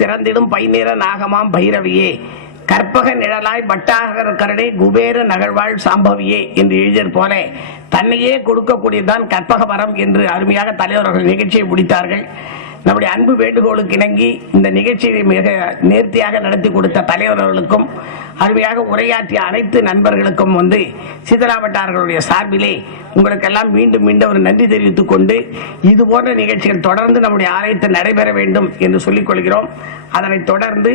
சிறந்திடும் பைநிற நாகமாம் பைரவியே, கற்பக நிழலாய் பட்டாகர கரடை குபேர நகழ்வாழ் சாம்பவியே என்று எழுதியது போல தன்னையே கொடுக்கக்கூடியதுதான் கற்பக மரம் என்று அருமையாக தலைவர்கள் நிகழ்ச்சியை முடித்தார்கள். நம்முடைய அன்பு வேண்டுகோளுக்கு இணங்கி இந்த நிகழ்ச்சியை மிக நேர்த்தியாக நடத்தி கொடுத்த தலைவர்களுக்கும் அருமையாக உரையாற்றிய அனைத்து நண்பர்களுக்கும் சீதலாபட்டார்களுடைய சார்பிலே உங்களுக்கெல்லாம் மீண்டும் மீண்டும் ஒரு நன்றி தெரிவித்துக் கொண்டு இது போன்ற நிகழ்ச்சிகள் தொடர்ந்து நம்முடைய ஆலயத்தில் நடைபெற வேண்டும் என்று சொல்லிக் கொள்கிறோம். அதனைத் தொடர்ந்து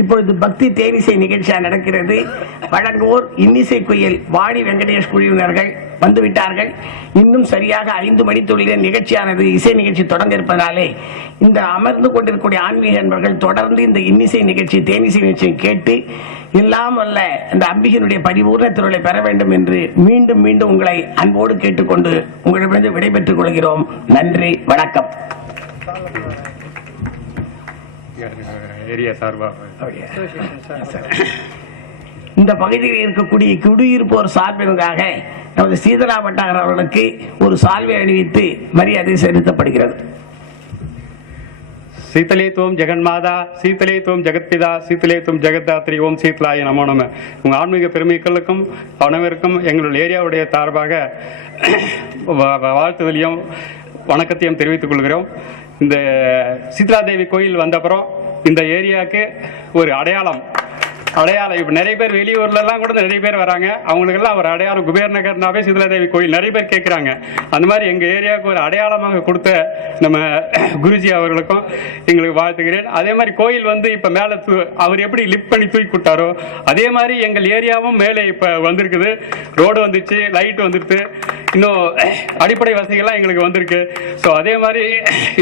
இப்பொழுது பக்தி தேனிசை நிகழ்ச்சியாக நடக்கிறது. வழங்குவோர் இன்னிசை குயில் வாடி வெங்கடேஷ் குழுவினர்கள் வந்துவிட்டார்கள். இன்னும் சரியாக 5 மணித்துளியில் நிகழ்ச்சியானது இசை நிகழ்ச்சி தொடங்க இருப்பதாலே இந்த அமர்ந்து கொண்டிருக்கூடிய ஆன்மீக நண்பர்கள் தொடர்ந்து இந்த இன்னிசை நிகழ்ச்சி தேனிசை நிகழ்ச்சியை கேட்டு எல்லாம் அல்ல இந்த அம்பிகையினுடைய பரிபூர்ண திருளை பெற வேண்டும் என்று மீண்டும் மீண்டும் உங்களை அன்போடு கேட்டுக்கொண்டு உங்களிடமிருந்து விடைபெற்றுக் கொள்கிறோம். நன்றி, வணக்கம். இந்த பகுதியில் இருக்கக்கூடிய குடியிருப்போர் சார்பிற்காக நமது சீதலாபட்டார் அவர்களுக்கு ஒரு சால்வை அணிவித்து மரியாதை செலுத்தப்படுகிறது. சீத்தலே தோம் ஜெகன்மாதா, சீத்தலே தோம் ஜெகத்பிதா, சீத்தலே தோம் ஜெகத்தாத்ரி, ஓம் சீத்தலாய நமோ நம. உங்கள் ஆன்மீக பெருமைகளுக்கும் அனைவருக்கும் எங்களுடைய ஏரியாவுடைய சார்பாக வாழ்த்துதலையும் வணக்கத்தையும் தெரிவித்துக் கொள்கிறோம். இந்த சீதலாதேவி கோயில் வந்தப்புறம் இந்த ஏரியாவுக்கு ஒரு அடையாளம் இப்போ நிறைய பேர் வெளியூர்லாம் கூட நிறைய பேர் வராங்க. அவங்களுக்கெல்லாம் ஒரு அடையாளம் குபேர் நகர்னாவே சீதலாதேவி கோயில் நிறைய பேர் கேட்குறாங்க. அந்த மாதிரி எங்கள் ஏரியாவுக்கு ஒரு அடையாளமாக கொடுத்த நம்ம குருஜி அவர்களுக்கும் எங்களுக்கு வாழ்த்துக்கிறேன். அதே மாதிரி கோயில் இப்போ மேலே அவர் எப்படி லிஃப்ட் பண்ணி தூக்கி கொடுத்தாரோ அதே மாதிரி எங்கள் ஏரியாவும் மேலே இப்போ வந்திருக்குது. ரோடு வந்துருச்சு, லைட் வந்துருக்கு, இன்னும் அடிப்படை வசதிகள்லாம் எங்களுக்கு வந்திருக்கு. ஸோ அதே மாதிரி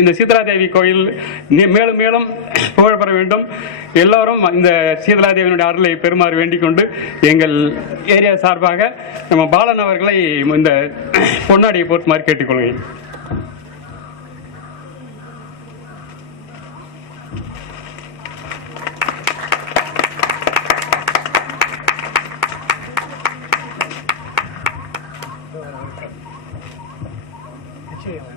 இந்த சீதலாதேவி கோயில் மேலும் மேலும் புகழ் பெற வேண்டும். எல்லோரும் இந்த சீதலாதேவியினுடைய அருளை பெறுமாறு வேண்டிக் கொண்டு எங்கள் ஏரியா சார்பாக நம்ம பாலன் அவர்களை இந்த பொன்னாடியை போட்டுமாறு கேட்டுக்கொள்கிறேன். நிச்சயம்